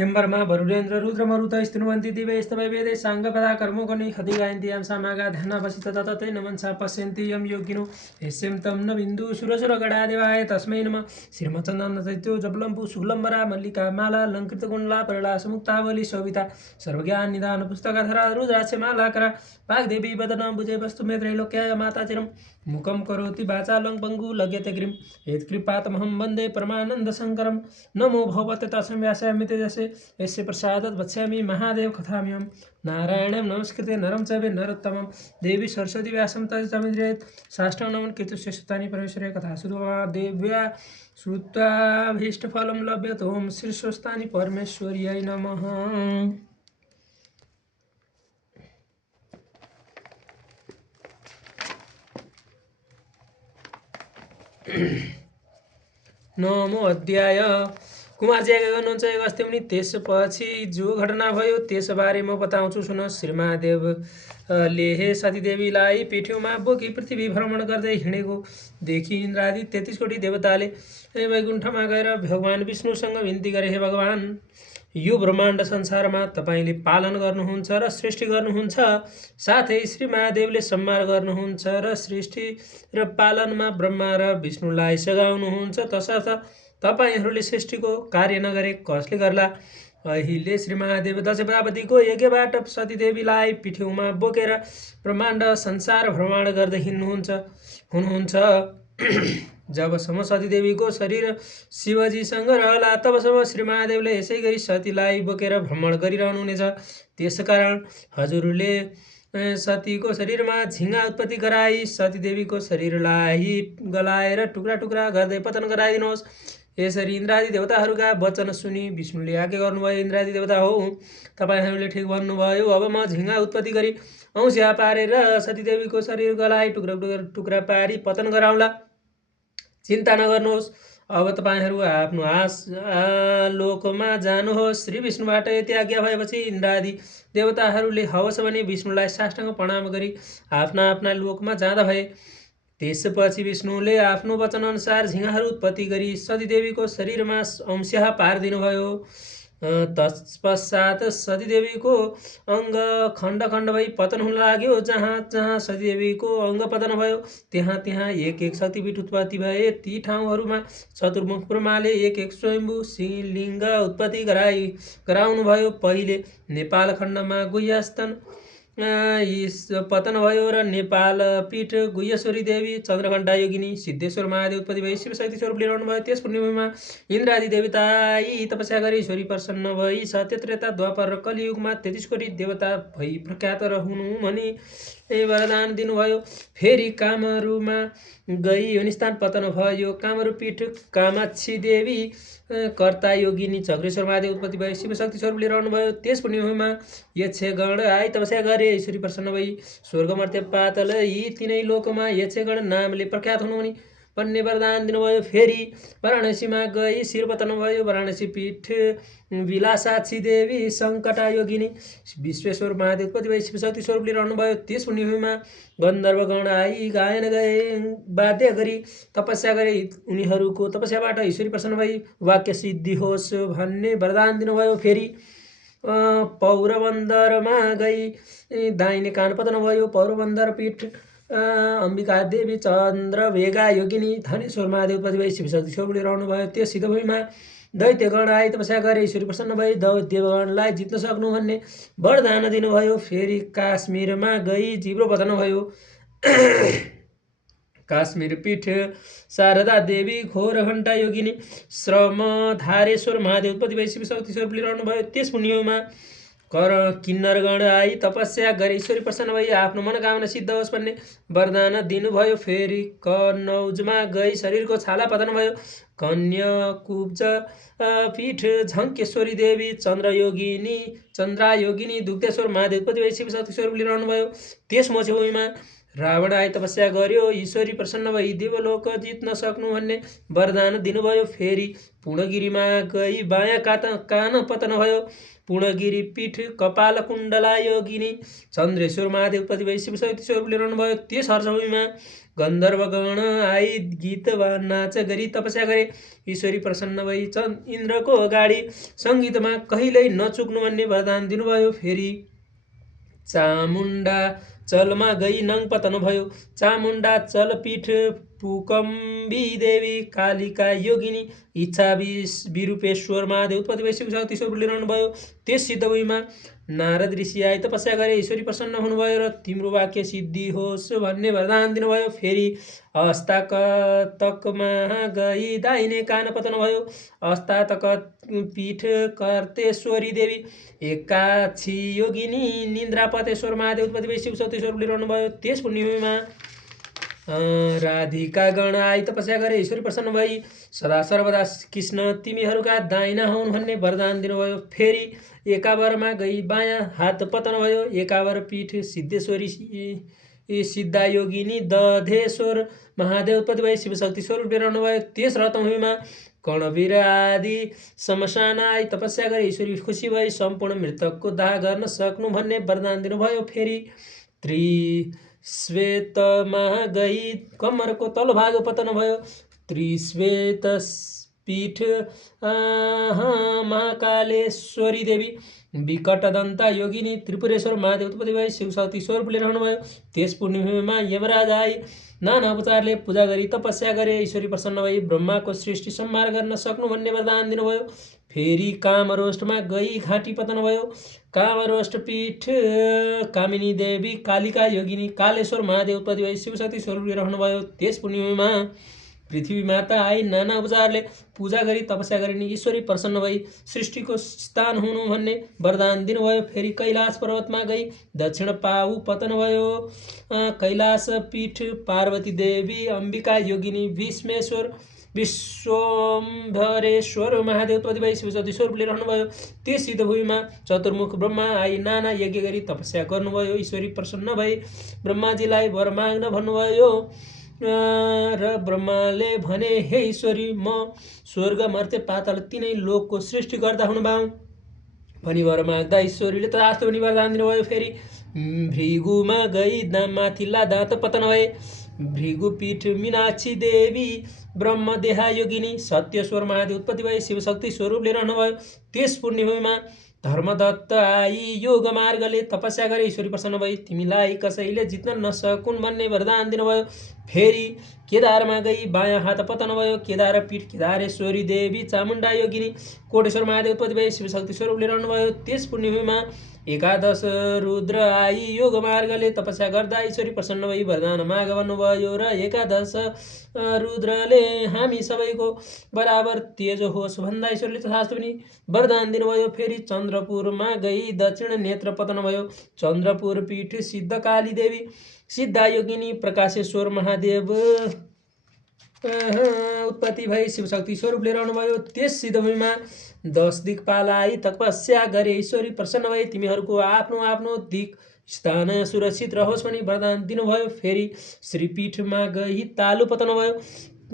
यम्बरमा वरुणेन्द्र रुद्रमरुत स्तुन्वन्ति दिवे स्तवै वेदे साङ्गपदा कर्मोगणि हति गायन्ति यां सामागा ध्यानावसित ततते नमन्सा पश्यन्ति यं योगिनो यस्यं तं न बिन्दु सुरसुरगणादेवाय तस्मै नमः श्रीमचन्दन चैत्यो जपलम्पु शुक्लम्बरा मल्लिका माला अलङ्कृत कुण्डला परिलासमुक्तावली शोभिता सर्वज्ञान निदान पुस्तकधरा रुद्राक्ष मालाकरा वाग्देवी वदन बुजे वस्तु मे त्रैलोक्याय माता चिरं मुखं करोति वाचालं पङ्गु लग्यते गिरिं यत्कृपातमहं वन्दे परमानन्द शङ्करं नमो भगवते तस्मै व्यासाय मितयसे यस्य प्रसादात् वक्ष्यामि महादेव कथामियं नारायणं नमस्कृते नरं चैव नरोत्तमं देवी सरस्वती व्यासं तदितमिन्द्रेत् साष्टाङ्गं नमन् कीर्तस्य सुतानि परमेश्वरे कथा श्रुत्वा देव्या श्रुत्वाभीष्टफलं लभ्यते ॐ श्रीस्वस्तानि परमेश्वर्यै नमः। नवमो अध्याय। कुमारजी आज्ञा गर्नुहुन्छ एक अस्ति पनि त्यसपछि जो घटना भयो त्यसबारे म बताउँछु सुन। श्री महादेवले सतीदेवीलाई पिठ्यौँमा बोकी पृथ्वी भ्रमण गर्दै हिँडेको देखि इन्द्रादि 33 कोटी देवताले वैकुण्ठमा गएर भगवान विष्णुसँग विन्ती गरे, हे भगवान, यो ब्रह्माण्ड संसारमा तपाईँले पालन गर्नुहुन्छ र सृष्टि गर्नुहुन्छ, साथै श्री महादेवले संहार गर्नुहुन्छ र सृष्टि र पालनमा ब्रह्मा र विष्णुलाई सघाउनुहुन्छ। तसर्थ तपाईहरूले सृष्टिको कार्य नगरे कसले गर्ला? अहिले श्री महादेव दक्ष प्रजापतिको यज्ञबाट सतीदेवीलाई पिठ्यौँमा बोकेर ब्रह्माण्ड संसार भ्रमण गर्दै हुनुहुन्छ। जबसम्म सतीदेवीको शरीर शिवजीसँग रहला तबसम्म श्री महादेवले यसै गरी सतीलाई बोकेर भ्रमण गरिरहनुहुनेछ। त्यसकारण हजुरले सतीको शरीरमा झिङ्गा उत्पत्ति गराई सतीदेवीको शरीरलाई गलाएर टुक्रा टुक्रा गर्दै पतन गराइदिनुहोस्। यसरी इन्द्रादि देवताहरूका वचन सुनि विष्णुले आज्ञा गर्नुभयो, इन्द्रादि देवता हो, तपाईँहरूले ठिक भन्नुभयो। अब म झिङ्गा उत्पत्ति गरी औँस्या पारेर सतीदेवीको शरीर गलाइ टुक्रा टुक्रा पारी पतन गराउँला। चिन्ता नगर्नुहोस्, अब तपाईँहरू आफ्नो लोकमा जानुहोस्। श्री विष्णुबाट यति आज्ञा भएपछि इन्द्रादि देवताहरूले हवस भने विष्णुलाई साष्टाङ्ग प्रणाम गरी आफ्ना आफ्ना लोकमा जाँदा भए। त्यसपछि विष्णुले आफ्नो वचनअनुसार झिङ्गाहरू उत्पत्ति गरी सतीदेवीको शरीरमा अंशः पारिदिनुभयो। तत्पश्चात सतीदेवीको अङ्ग खण्ड खण्ड भई पतन हुन लाग्यो। जहाँ जहाँ सतीदेवीको अङ्ग पतन भयो त्यहाँ त्यहाँ एक एक शक्तिपीठ उत्पत्ति भए। ती ठाउँहरूमा चतुर्मुख ब्रह्माले एक एक स्वयम्भू शिवलिङ्ग उत्पत्ति गराउनुभयो। पहिले नेपाल खण्डमा गुह्यस्तन पतन भयो र नेपाल पीठ गुह्यश्वरी देवी चन्द्रघण्टा योगिनी सिद्धेश्वर महादेव उत्पत्ति भई शिवशक्ति स्वरूप लिइरहनु भयो। त्यस पूर्णिमामा इन्द्रादि देवता यी तपस्या गरी ईश्वरी प्रसन्न भई सत्य त्रेता द्वापर र कलियुगमा 33 कोटी देवता भई प्रख्यात रहनु भनी वरदान दिनुभयो। फेरि कामरूमा गई योनिस्थान पतन भयो। कामरू पीठ कामाक्षी देवी कर्ता योगिनी चक्रेश्वर महादेव उत्पत्ति भई शिवशक्ति स्वरूप लिएर आउनुभयो। त्यस पूर्णिमामा यक्षगण आई तपस्या गरे ईश्वरी प्रसन्न भई स्वर्ग मर्त्य पातल यी तीनै लोकमा यक्षगण नामले प्रख्यात हुनु भनी भन्ने वरदान दिनुभयो। फेरि वाराणसीमा गई शिरपतन भयो। वाराणसी पीठ विलासाक्षी देवी सङ्कटा योगिनी विश्वेश्वर महादेव उत्पत्ति भई शिवशक्ति स्वरूप लिएर आउनुभयो। त्यस पूर्णिमामा गन्धर्वगण आई गायन गए वाद्य गरी तपस्या गरे। उनीहरूको तपस्याबाट ईश्वरी प्रसन्न भई वाक्य सिद्धि होस् भन्ने वरदान दिनुभयो। फेरि पौरबन्दरमा गई दाहिने कान पतन भयो। पौरबन्दर पीठ अम्बिका देवी चन्द्रभेगा योगिनी धनेश्वर महादेव उत्पत्ति भई शिवशक्ति स्वरूप लिएर आउनुभयो। त्यस सिद्धभूमिमा दैत्यगण आई तपस्या गरे ईश्वरी प्रसन्न भई देवगणलाई जित्न सक्नु भन्ने वरदान दिनुभयो। फेरि काश्मीरमा गई जिब्रो पतन भयो। काश्मीर पीठ शारदा देवी घोरघण्टा योगिनी श्रमधारेश्वर महादेव उत्पत्ति भई शिवशक्ति स्वरूप लिएर आउनुभयो। त्यस पूर्णिमामा किन्नरगण आई तपस्या गरी ईश्वरी प्रसन्न भई आफ्नो मनोकामना सिद्ध होस् भन्ने वरदान दिनुभयो। फेरि कनौजमा गई शरीरको छाला पतन भयो। कन्याकुब्ज पीठ झङ्केश्वरी देवी चन्द्रायोगिनी दुग्धेश्वर महादेव उत्पत्ति भई शिवशक्ति स्वरूप लिएर आउनुभयो। त्यस मोक्षभूमिमा रावण आई तपस्या गर्यो, ईश्वरी प्रसन्न भई देवलोक जित्न सक्नु भन्ने वरदान दिनुभयो। फेरि पूर्णगिरीमा गई बायाँ कान पतन भयो। पूर्णगिरी पीठ कपाल कुण्डला योगिनी चन्द्रेश्वर महादेव उत्पत्ति भई शिवशक्ति स्वरूप लिइरहनु भयो। त्यस हर्षभूमिमा गन्धर्वगण आई गीत वा नाच गरी तपस्या गरे। ईश्वरी प्रसन्न भई इन्द्रको अगाडि सङ्गीतमा कहिल्यै नचुक्नु भन्ने वरदान दिनुभयो। फेरि चामुण्डा चलमा गई नङ पतन भयो। चामुण्डा चल पीठ पुकम्बी देवी कालिका योगिनी इच्छा विरूपेश्वर महादेव उत्पत्ति भई शिवशक्ति स्वरूप लिइरहनु भयो। त्यस सिद्धभूमिमा नारद ऋषि आई तपस्या गरे। ईश्वरी प्रसन्न हुनुभयो र तिम्रो वाक्य सिद्धि होस् भन्ने वरदान दिनुभयो। फेरि अस्तातकमा गई दाहिने कान पतन भयो। अस्तातक पीठ कर्तेश्वरी देवी एकाक्षी योगिनी निन्द्रापतेश्वर महादेव उत्पत्ति भई शिवशक्ति स्वरूप लिइरहनु भयो। त्यस पुण्यभूमिमा राधिका गण आई तपस्या गरे। ईश्वरी प्रसन्न भई सदा सर्वदा कृष्ण तिमीहरूका दाहिना हुन् भन्ने वरदान दिनुभयो। फेरि एकावरमा गई बायाँ हात पतन भयो। एकावर पीठ सिद्धेश्वरी सिद्धा योगिनी दधेश्वर महादेव उत्पत्ति भई शिवशक्ति स्वरूप लिइरहनु भयो। त्यस रतभूमिमा कर्णवीर आदि शमशान आई तपस्या गरे। ईश्वरी खुसी भई सम्पूर्ण मृतकको दाह गर्न सक्नु भन्ने वरदान दिनुभयो। फेरि त्रिश्वेतमा गई कम्मरको तल्लो भाग पतन भयो। त्रिश्वेत पीठ महाकालेश्वरी देवी विकटदन्ता योगिनी त्रिपुरेश्वर महादेव उत्पत्ति भई शिवशक्ति स्वरूप लिइरहनु भयो। त्यस पुण्यभूमिमा यमराज आई नाना उपचारले पूजा गरी तपस्या गरे। ईश्वरी प्रसन्न भई ब्रह्माको सृष्टि संहार गर्न सक्नु भन्ने वरदान दिनुभयो। फेरि कामरोष्टमा गई घाँटी पतन भयो। कामरोष्ट पीठ कामिनी देवी कालिका योगिनी कालेश्वर महादेव उत्पत्ति भई शिवशक्ति स्वरूप लिइरहनु भयो। त्यस पुण्यभूमिमा पृथ्वी माता आई नाना उपचारले पूजा गरी तपस्या गरिने। ईश्वरी प्रसन्न भई सृष्टिको स्थान हुनु भन्ने वरदान दिनुभयो। फेरि कैलाश पर्वतमा गई दक्षिण पाउ पतन भयो। कैलाश पीठ पार्वती देवी अम्बिका योगिनी विश्वम्भरेश्वर महादेव उत्पत्ति भई शिवशक्ति स्वरूप लिइरहनु भयो। त्यस सिद्धभूमिमा चतुर्मुख ब्रह्मा आई नाना यज्ञ गरी तपस्या गर्नुभयो। ईश्वरी प्रसन्न भई ब्रह्माजीलाई वर माग्न भन्नुभयो र ब्रह्माले भने, हे ईश्वरी, म स्वर्ग मर्त्य पाताल तीनै लोकको सृष्टि गर्दा हुनुभयो भनी वर माग्दा ईश्वरीले तथास्तु भनी वरदान दिनुभयो। फेरि भृगुमा गई माथिल्ला दाँत पतन भए। भृगुपीठ मीनाक्षी देवी ब्रह्मदेहा योगिनी सत्यश्वर महादेव उत्पत्ति भई शिवशक्ति स्वरूप लिइरहनु भयो। त्यस पुण्यभूमिमा धर्मदत्त आई योग मार्गले तपस्या गरे। ईश्वरी प्रसन्न भई तिमीलाई कसैले जित्न नसकुन् भन्ने वरदान दिनुभयो। फेरि केदारमा गई बायाँ हात पतन भयो। केदार पीठ केदारेश्वरी देवी चामुण्डा योगिनी कोटेश्वर महादेव उत्पत्ति भई शिवशक्ति स्वरूप लिइरहनु भयो। त्यस पुण्यभूमिमा एकादश रुद्र आई योग मार्गले तपस्या गर्दा ईश्वरी प्रसन्न भई वरदान माग भन्नुभयो र एकादश रुद्रले हामी सबैको बराबर तेज होस् भन्दा ईश्वरले तथास्तु पनि वरदान दिनुभयो। फेरि चन्द्रपुरमा गई दक्षिण नेत्र पतन भयो। चन्द्रपुर पीठ सिद्धकाली देवी सिद्धा योगिनी प्रकाशेश्वर महादेव उत्पत्ति भई शिवशक्ति स्वरूप लिइरहनु भयो। त्यस सिद्धभूमिमा 10 दिक्पाल आई तपस्या गरे। ईश्वरी प्रसन्न भई तिमीहरूको आफ्नो आफ्नो दिक स्थान सुरक्षित रहोस् भनी वरदान दिनुभयो। फेरि श्रीपीठमा गई तालु पतन भयो।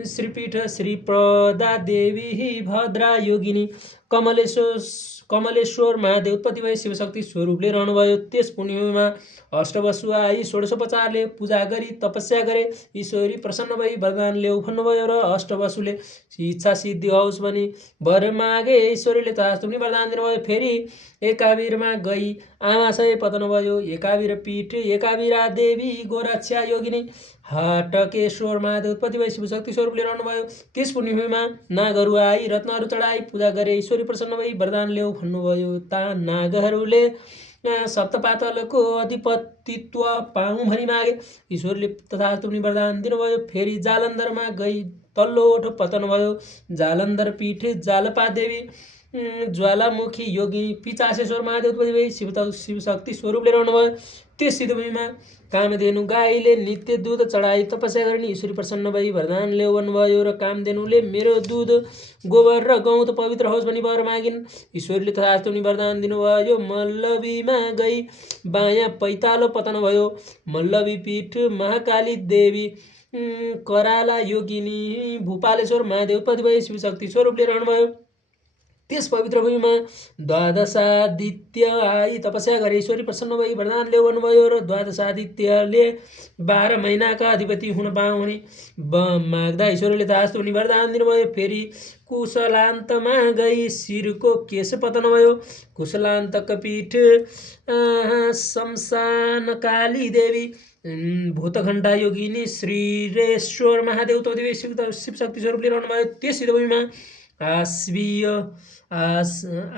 श्रीपीठ श्रीप्रदा देवी भद्रा योगिनी कमलेश्वर महादेव उत्पत्ति भई शिवशक्ति स्वरूप लिइरहनु भयो। त्यस पुण्यभूमिमा अष्टवसु आई षोडशोपचारले पूजा गरी तपस्या गरे। ईश्वरी प्रसन्न भई वरदान ल्याऊ भन्नुभयो र अष्टवसुले इच्छा सिद्धि होस् भनी वर मागे। ईश्वरीले तथास्तु पनि वरदान दिनुभयो। फेरि एकावीरमा गई आमाशय पतन भयो। एकावीर पीठ एकावीरा देवी गोरक्षा योगिनी हटकेश्वर महादेव उत्पत्ति भई शिवशक्ति स्वरूप लिइरहनु भयो। त्यस पुण्यभूमिमा नागहरू आई रत्नहरू चढाई पूजा गरे। ईश्वरी प्रसन्न भई वरदान ल्याऊ भन्नुभयो। ता नागहरूले सप्तपातलको अधिपतित्व पाऊँ भनी मागे। ईश्वरले तथास्तु पनि वरदान दिनुभयो। फेरि जालन्धरमा गई तल्लो ओठ पतन भयो। जालन्धर पीठ जालपा देवी ज्वालामुखी योगी पिचासेश्वर महादेव उत्पत्ति भई शिवशक्ति स्वरूपले रहनुभयो। त्यस सिद्धभूमिमा कामधेनु गाईले नित्य दुध चढाई तपस्या गरिने ईश्वरी प्रसन्न भई वरदान ल्याउनुभयो र कामधेनुले मेरो दुध गोबर र गहुँ त पवित्र होस् भनी वर मागिन्। ईश्वरीले तथास्तु भनी वरदान दिनुभयो। मल्लवीमा गई बायाँ पैतालो पतन भयो। मल्लवी पीठ महाकाली देवी कराला योगिनी भूपालेश्वर महादेव उत्पत्ति भई शिवशक्ति स्वरूपले रहनुभयो। त्यस पवित्र भूमिमा द्वादशादित्य आई तपस्या गरे ईश्वरी प्रसन्न भई वरदान ल्याउनुभयो र द्वादशादित्यले 12 महिनाका अधिपति हुन पाऊँ भनी माग्दा ईश्वरले तथास्तु भनी वरदान दिनुभयो। फेरि कुशलान्तमा गई शिरको केश पतन भयो। कुशलान्तक पीठ शमशानकाली देवी भूतघण्टा योगिनी श्रीरेश्वर महादेव उत्पत्ति शिवशक्ति स्वरूपले रहनुभयो। त्यस सिद्धभूमिमा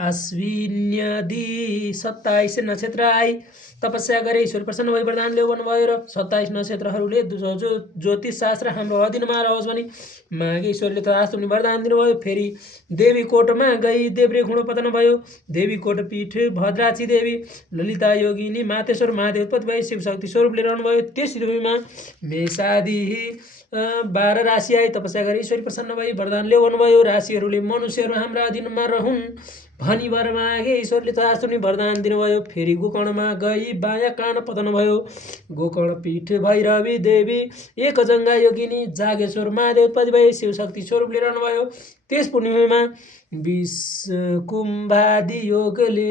आश्विन्यदि 27 नक्षत्र आई तपस्या गरे ईश्वर प्रसन्न भई वरदान ल्याउनुभयो र 27 नक्षत्रहरूले ज्योतिष शास्त्र हाम्रो अधीनमा रहोस् भनी मागे ईश्वरले तथास्तु भनी वरदान दिनुभयो। फेरि देवीकोटमा गई देब्रेखुँडो पतन भयो। देवीकोट पीठ भद्राची देवी ललिता योगिनी मातेश्वर महादेव उत्पत्ति भई शिवशक्ति स्वरूपले रहनुभयो। त्यस सिद्धभूमिमा मेषादि 12 राशि आई तपस्या गरी ईश्वरी प्रसन्न भई वरदान ल्याउनुभयो। राशिहरूले मनुष्यहरू हाम्रा अधीनमा रहन् भनी वर मागे ईश्वरले तथास्तु भनी वरदान दिनुभयो। फेरि गोकर्णमा गई बायाँ कान पतन भयो। गोकर्ण पीठ भैरवी देवी एकजङ्गा योगिनी जागेश्वर महादेव उत्पत्ति भई शिवशक्ति स्वरूपले रहनुभयो। त्यस पूर्णिमामा कुम्भादि योगले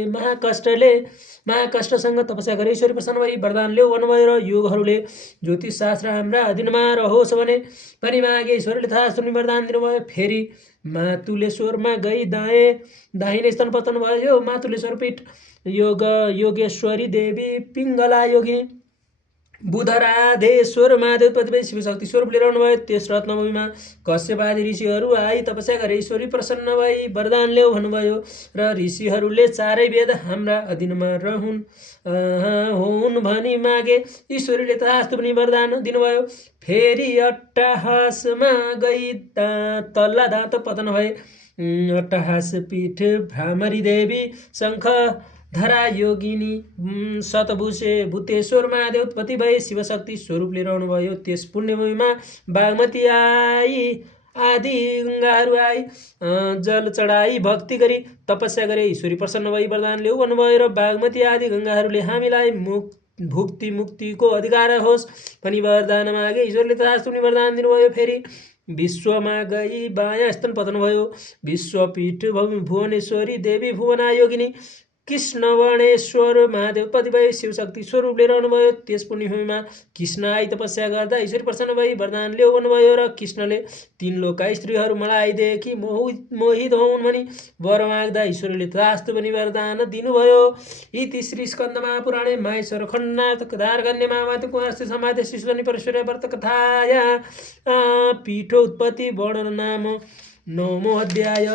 महाकष्टसँग तपस्या गरे ईश्वरी प्रसन्न भई वरदान ल्याउनुभयो र योगहरूले ज्योतिष शास्त्र हाम्रा अधीनमा रहोस् भनी मागे ईश्वरले तथास्तु भनी वरदान दिनुभयो। फेरि मातुलेश्वरमा गई दाहिने स्तन पतन भयो। मातुलेश्वर पीठ योगेश्वरी देवी पिङ्गला योगिनी बुधराधेश्वर महादेव उत्पत्ति भई शिवशक्ति स्वरूपले रहनुभयो। त्यस रत्नभूमिमा कश्यपादि ऋषिहरू आई तपस्या गरे ईश्वरी प्रसन्न भई वरदान ल्याउ भन्नुभयो र ऋषिहरूले चारै वेद हाम्रा अधीनमा हुन् भनी मागे ईश्वरीले तथास्तु भनी वरदान दिनुभयो। फेरि अट्टहासमा गई तल्ला दाँत पतन भए। अट्टहास पीठ भ्रामरी देवी शङ्ख धरा योगिनी शतभुषे भूतेश्वर महादेव उत्पत्ति भई शिवशक्ति स्वरूपले रहनुभयो। त्यस पुण्यभूमिमा बागमती आई आदि गङ्गाहरू आई जल चढाई भक्ति गरी तपस्या गरे ईश्वरी प्रसन्न भई वरदान ल्याउ भन्नुभयो र बागमती आदि गङ्गाहरूले हामीलाई मुक्तिको अधिकार होस् भनी वरदान मागे ईश्वरले तथास्तु भनी वरदान दिनुभयो। फेरि विश्वमा गई बायाँ स्तन पतन भयो। विश्वपीठ भुवनेश्वरी देवी भुवना योगिनी कृष्णवर्णेश्वर महादेव उत्पत्ति भई शिवशक्ति स्वरूपले रहनुभयो। त्यस पुण्यभूमिमा कृष्ण आई तपस्या गर्दा ईश्वरी प्रसन्न भई वरदान ल्याउ भन्नुभयो र कृष्णले 3 लोकका स्त्रीहरू मलाई देखि मोहित हुन् भनी वर माग्दा ईश्वरले तथास्तु भनी वरदान दिनुभयो। इति श्री स्कन्द महापुराणे माहेश्वर खण्डनाथ केदारगण्य महामातु कुमारस्थ समाधि शिशुधनी परमेश्वर व्रत कथाया पीठो उत्पत्ति वर्णन नाम 9मो अध्याय।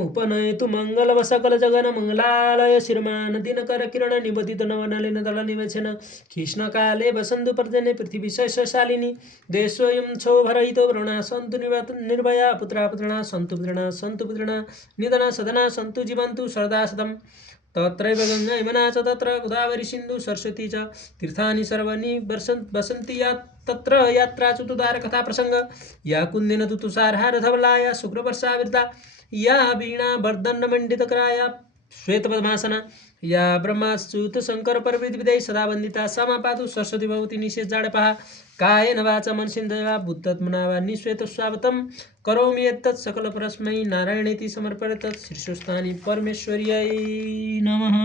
उपनयतु मङ्गल सकल जगन मङ्गलालय श्रीमान दिनकर किरण निबोधित नवनलिन दल निवेशन कृष्णकाले वसन्तु पर्जन्ये पृथ्वी शशालिनी देशोऽयं क्षोभरहितो वृणा सन्तु निर्भया पुत्रा पुत्रिणा सन्तु पुत्रिणा निधना सदना सन्तु जीवन्तु सदा सदम्। तत्रैव गङ्गा यमुना च तत्र गोदावरी सिन्धु सरस्वती च तीर्थानि सर्वाणि वसन्ति तत्र यात्रा चतुर्धार कथा प्रसंग या कुन्देन तुषारहार धवलाया शुक्रवर्षावृता या वीणा वर्दण्ड मण्डितकराया श्वेतपद्मासना या ब्रह्माच्युत शंकर परविद्विदै सदा वन्दिता सा पातु सरस्वती भगवती निषेधाडपहा कायेन वाचा मनसेन्द्रिया बुद्धत्मना वा निश्वेत स्वागतं करोमि यत्तत् सकल परस्मै नारायणेति समर्पयत् शीर्षस्थानि परमेश्वर्यै नमः।